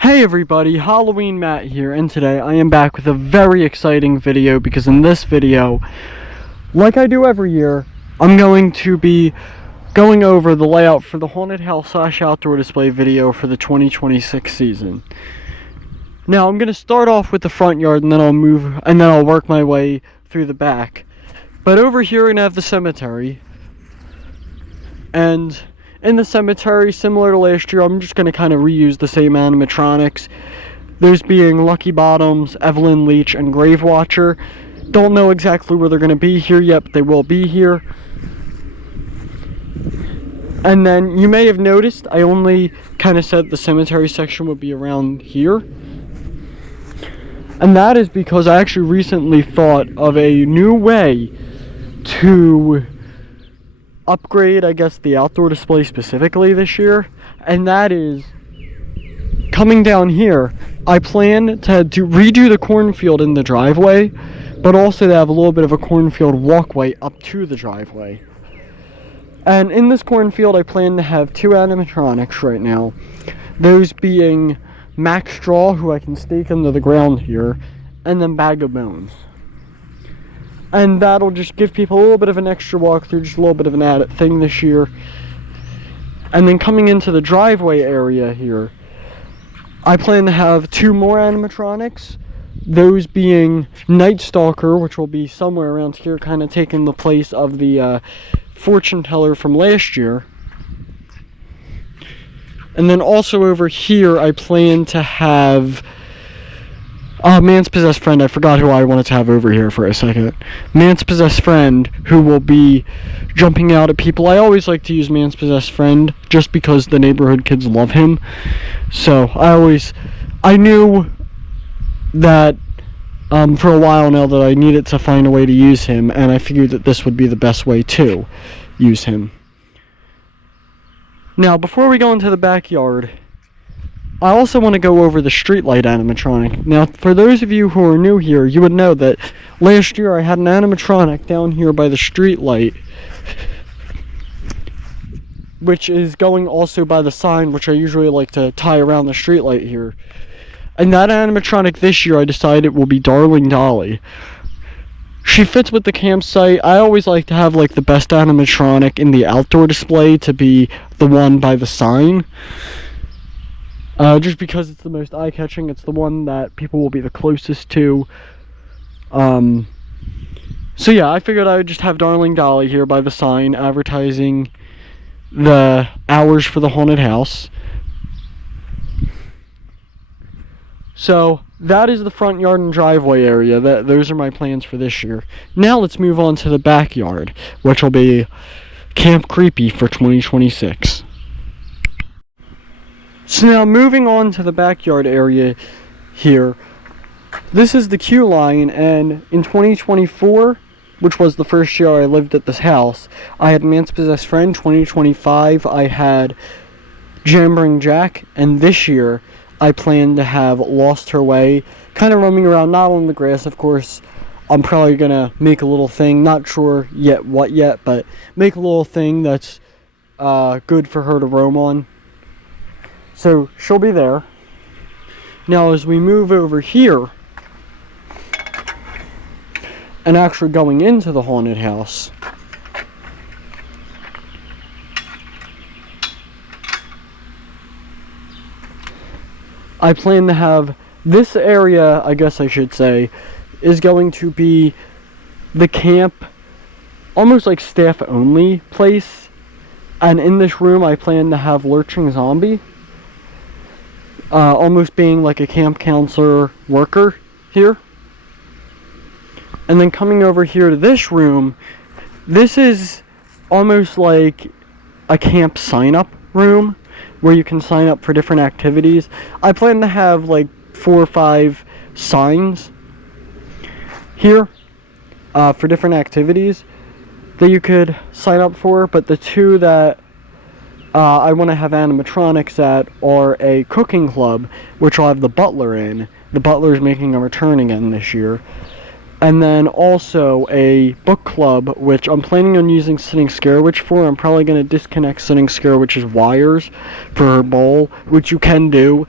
Hey everybody, Halloween Matt here, and today I am back with a very exciting video because in this video, like I do every year, I'm going to be going over the layout for the haunted house / outdoor display video for the 2026 season. Now I'm going to start off with the front yard and then I'll work my way through the back. But over here we're going to have the cemetery. And in the cemetery, similar to last year, I'm just going to kind of reuse the same animatronics. Those being Lucky Bottoms, Evelyn Leach, and Grave Watcher. Don't know exactly where they're going to be here yet, but they will be here. And then you may have noticed I only kind of said the cemetery section would be around here. And that is because I actually recently thought of a new way to upgrade, I guess, the outdoor display specifically this year, and that is coming down here. I plan to redo the cornfield in the driveway, but also to have a little bit of a cornfield walkway up to the driveway. And in this cornfield, I plan to have two animatronics right now, those being Max Straw, who I can stake into the ground here, and then Bag of Bones. And that'll just give people a little bit of an extra walkthrough, just a little bit of an added thing this year. And then coming into the driveway area here, I plan to have two more animatronics. Those being Night Stalker, which will be somewhere around here, kind of taking the place of the fortune teller from last year. And then also over here, I plan to have Man's Possessed Friend. I forgot who I wanted to have over here for a second. Man's Possessed Friend, who will be jumping out at people. I always like to use Man's Possessed Friend just because the neighborhood kids love him. So I knew that for a while now that I needed to find a way to use him, and I figured that this would be the best way to use him. Now, before we go into the backyard, I also want to go over the streetlight animatronic. Now, for those of you who are new here, you would know that last year I had an animatronic down here by the streetlight, which is going also by the sign, which I usually like to tie around the streetlight here. And that animatronic this year, I decided will be Darling Dolly. She fits with the campsite. I always like to have like the best animatronic in the outdoor display to be the one by the sign. Just because it's the most eye-catching, it's the one that people will be the closest to. So yeah, I figured I would just have Darling Dolly here by the sign, advertising the hours for the haunted house. So that is the front yard and driveway area. Those are my plans for this year. Now let's move on to the backyard, which will be Camp Creepy for 2026. So now moving on to the backyard area here, this is the queue line, and in 2024, which was the first year I lived at this house, I had Man's Possessed Friend. 2025 I had Jambering Jack, and this year I plan to have Lost Her Way, kind of roaming around, not on the grass, of course. I'm probably going to make a little thing, not sure yet what yet, but make a little thing that's good for her to roam on. So she'll be there. Now as we move over here and actually going into the haunted house, I plan to have this area, I guess I should say, is going to be the camp, almost like staff only place. And in this room I plan to have Lurching Zombie. Almost being like a camp counselor worker here. And then coming over here to this room, this is almost like a camp sign-up room where you can sign up for different activities. I plan to have like 4 or 5 signs here for different activities that you could sign up for, but the two that I want to have animatronics at are a cooking club, which will have the butler in. The butler is making a return again this year. And then also a book club, which I'm planning on using Sitting Scare Witch for. I'm probably going to disconnect Sitting Scare Witch's wires for her bowl, which you can do.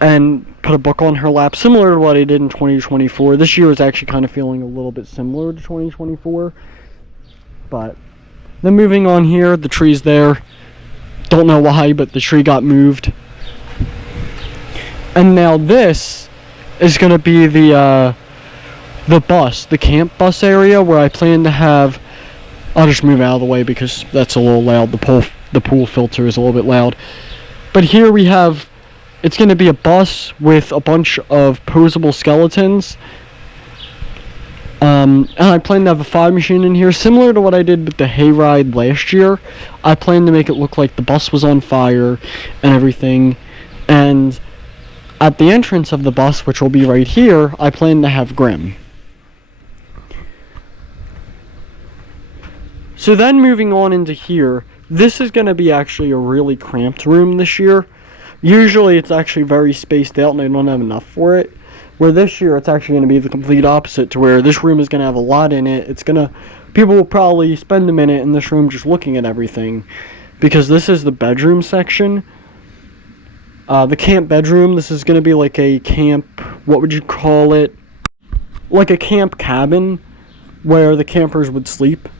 and put a book on her lap, similar to what I did in 2024. This year is actually kind of feeling a little bit similar to 2024. But then moving on here, the tree's there. Don't know why, but the tree got moved. And now this is going to be the bus, the camp bus area, where I plan to have... I'll just move out of the way because that's a little loud. The pool filter is a little bit loud. But here we have... It's going to be a bus with a bunch of posable skeletons. And I plan to have a fog machine in here, similar to what I did with the hayride last year. I plan to make it look like the bus was on fire and everything. And at the entrance of the bus, which will be right here, I plan to have Grim. So then moving on into here, this is going to be actually a really cramped room this year. Usually it's actually very spaced out and I don't have enough for it. Where this year it's actually going to be the complete opposite, to where this room is going to have a lot in it. People will probably spend a minute in this room just looking at everything. Because this is the bedroom section. The camp bedroom, this is going to be like a camp, what would you call it? Like a camp cabin where the campers would sleep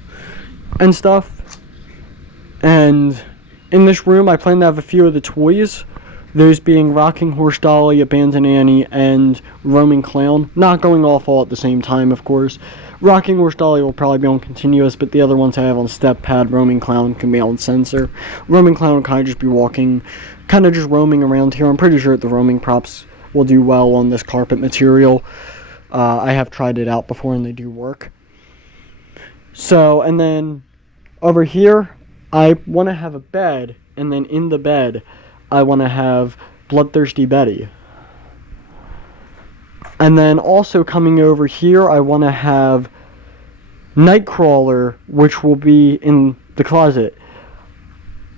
and stuff. And in this room I plan to have a few of the toys. Those being Rocking Horse Dolly, Abandoned Annie, and Roaming Clown. Not going off all at the same time, of course. Rocking Horse Dolly will probably be on continuous, but the other ones I have on step pad. Roaming Clown can be on sensor. Roaming Clown will kind of just be walking, kind of just roaming around here. I'm pretty sure the roaming props will do well on this carpet material. I have tried it out before and they do work. So, and then over here, I want to have a bed, and then in the bed, I want to have Bloodthirsty Betty. And then also coming over here, I want to have Nightcrawler, which will be in the closet.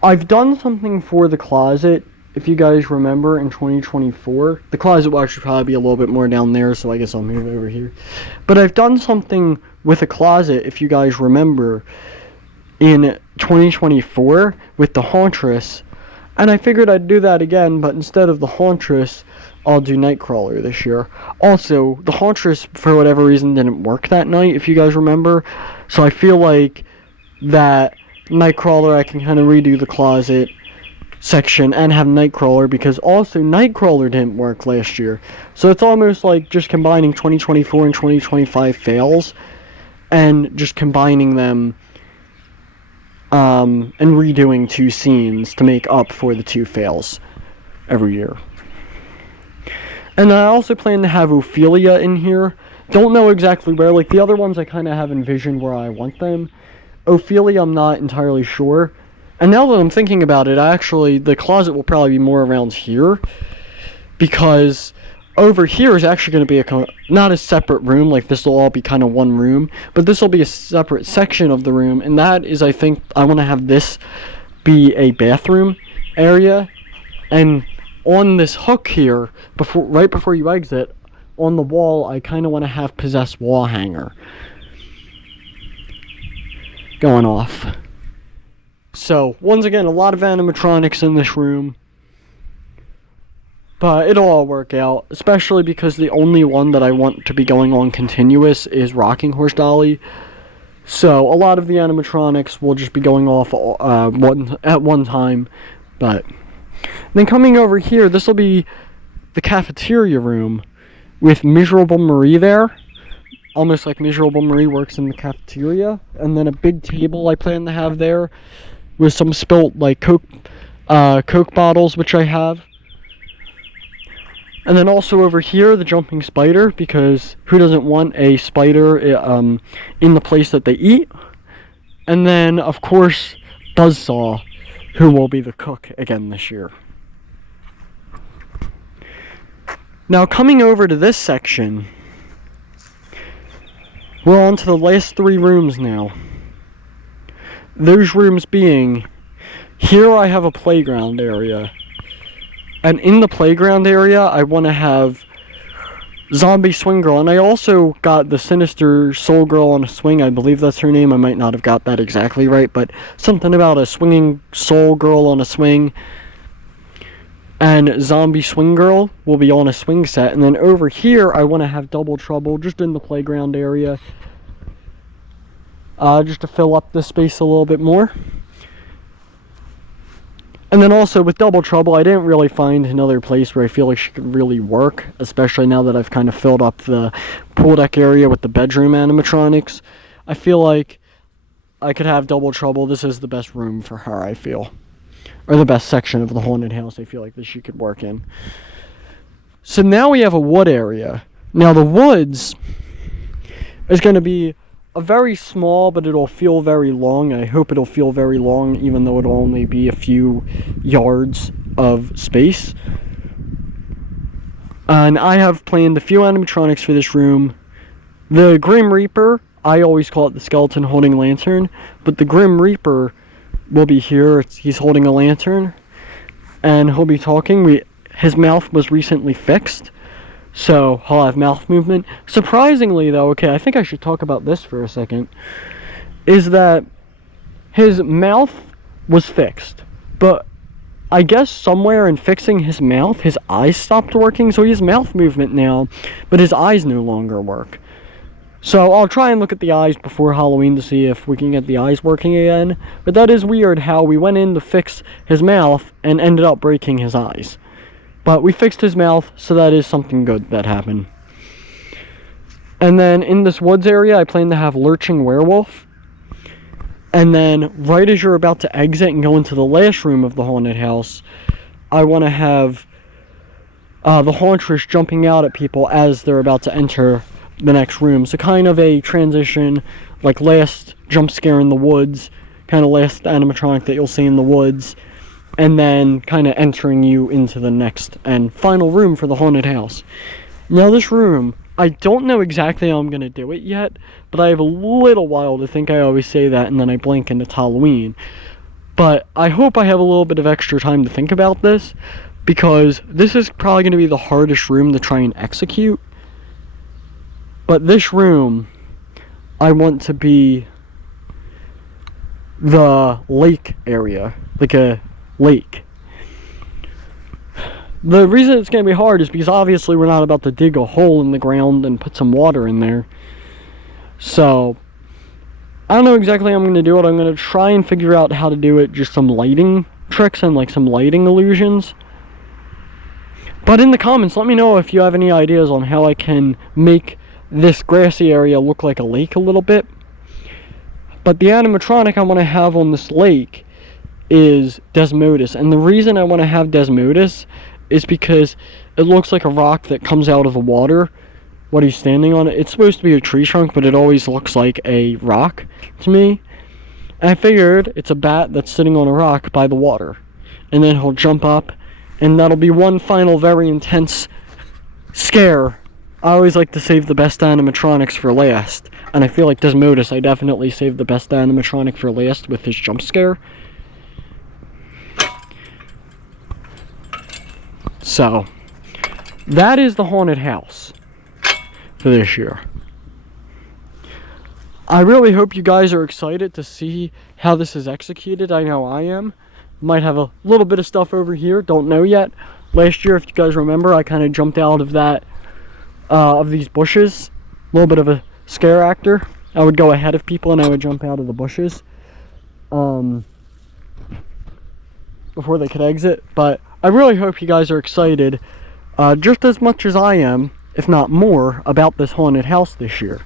I've done something for the closet, if you guys remember, in 2024. The closet will actually probably be a little bit more down there, so I guess I'll move over here. But I've done something with a closet, if you guys remember, in 2024 with the Hauntress. And I figured I'd do that again, but instead of the Hauntress, I'll do Nightcrawler this year. Also, the Hauntress, for whatever reason, didn't work that night, if you guys remember. So I feel like that Nightcrawler, I can kind of redo the closet section and have Nightcrawler, because also Nightcrawler didn't work last year. So it's almost like just combining 2024 and 2025 fails, and just combining them and redoing two scenes to make up for the two fails every year. And I also plan to have Ophelia in here. Don't know exactly where. Like the other ones I kind of have envisioned where I want them. Ophelia, I'm not entirely sure. And now that I'm thinking about it, the closet will probably be more around here. Because over here is actually going to be not a separate room, like this will all be kind of one room, but this will be a separate section of the room, and that is, I think, I want to have this be a bathroom area, and on this hook here, right before you exit, on the wall, I kind of want to have Possessed Wall Hanger going off. So, once again, a lot of animatronics in this room. But it'll all work out, especially because the only one that I want to be going on continuous is Rocking Horse Dolly. So a lot of the animatronics will just be going off at one time. But then coming over here, this will be the cafeteria room with Miserable Marie there. Almost like Miserable Marie works in the cafeteria. And then a big table I plan to have there with some spilt like Coke bottles, which I have. And then also over here, the jumping spider, because who doesn't want a spider in the place that they eat? And then, of course, Buzzsaw, who will be the cook again this year. Now, coming over to this section, we're on to the last three rooms now. Those rooms being, here I have a playground area. And in the playground area, I want to have Zombie Swing Girl. And I also got the Sinister Soul Girl on a Swing. I believe that's her name. I might not have got that exactly right. But something about a swinging soul girl on a swing. and Zombie Swing Girl will be on a swing set. And then over here, I want to have Double Trouble just in the playground area, just to fill up the space a little bit more. And then also with Double Trouble, I didn't really find another place where I feel like she could really work, especially now that I've kind of filled up the pool deck area with the bedroom animatronics. I feel like I could have Double Trouble. This is the best room for her, I feel. Or the best section of the haunted house I feel like that she could work in. So now we have a wood area. Now the woods is going to be a very small, but it'll feel very long. I hope it'll feel very long, even though it'll only be a few yards of space. And I have planned a few animatronics for this room. The Grim Reaper, I always call it the skeleton holding a lantern, but the Grim Reaper will be here. He's holding a lantern, and he'll be talking. His mouth was recently fixed, so he'll have mouth movement. Surprisingly, though, okay, I think I should talk about this for a second, is that his mouth was fixed, but I guess somewhere in fixing his mouth, his eyes stopped working, so he has mouth movement now, but his eyes no longer work. So I'll try and look at the eyes before Halloween to see if we can get the eyes working again. But that is weird how we went in to fix his mouth and ended up breaking his eyes. But we fixed his mouth, so that is something good that happened. And then in this woods area, I plan to have Lurching Werewolf. And then right as you're about to exit and go into the last room of the haunted house, I want to have the Hauntress jumping out at people as they're about to enter the next room. So kind of a transition, like last jump scare in the woods, kind of last animatronic that you'll see in the woods, and then kind of entering you into the next and final room for the haunted house. Now this room, I don't know exactly how I'm going to do it yet, but I have a little while to think. I always say that and then I blink and it's Halloween. But I hope I have a little bit of extra time to think about this, because this is probably going to be the hardest room to try and execute. But this room, I want to be the lake area, like a lake. The reason it's going to be hard is because obviously we're not about to dig a hole in the ground and put some water in there. So, I don't know exactly how I'm going to do it. I'm going to try and figure out how to do it, just some lighting tricks and like some lighting illusions. But in the comments, let me know if you have any ideas on how I can make this grassy area look like a lake a little bit. But the animatronic I want to have on this lake is Desmodus, and the reason I want to have Desmodus is because it looks like a rock that comes out of the water. What he's standing on, it's supposed to be a tree trunk, but it always looks like a rock to me. And I figured it's a bat that's sitting on a rock by the water, and then he'll jump up, and that'll be one final very intense scare. I always like to save the best animatronics for last, and I feel like Desmodus, I definitely saved the best animatronic for last with his jump scare. So, that is the haunted house for this year. I really hope you guys are excited to see how this is executed. I know I am. Might have a little bit of stuff over here, don't know yet. Last year, if you guys remember, I kind of jumped out of that of these bushes, a little bit of a scare actor. I would go ahead of people and I would jump out of the bushes before they could exit. But I really hope you guys are excited just as much as I am, if not more, about this haunted house this year,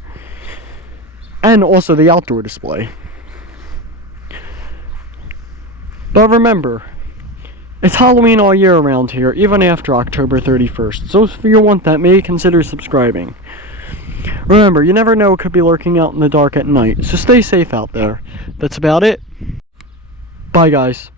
and also the outdoor display. But remember, it's Halloween all year around here, even after October 31st. So if you want that, maybe consider subscribing. Remember, you never know what could be lurking out in the dark at night, so stay safe out there. That's about it. Bye, guys.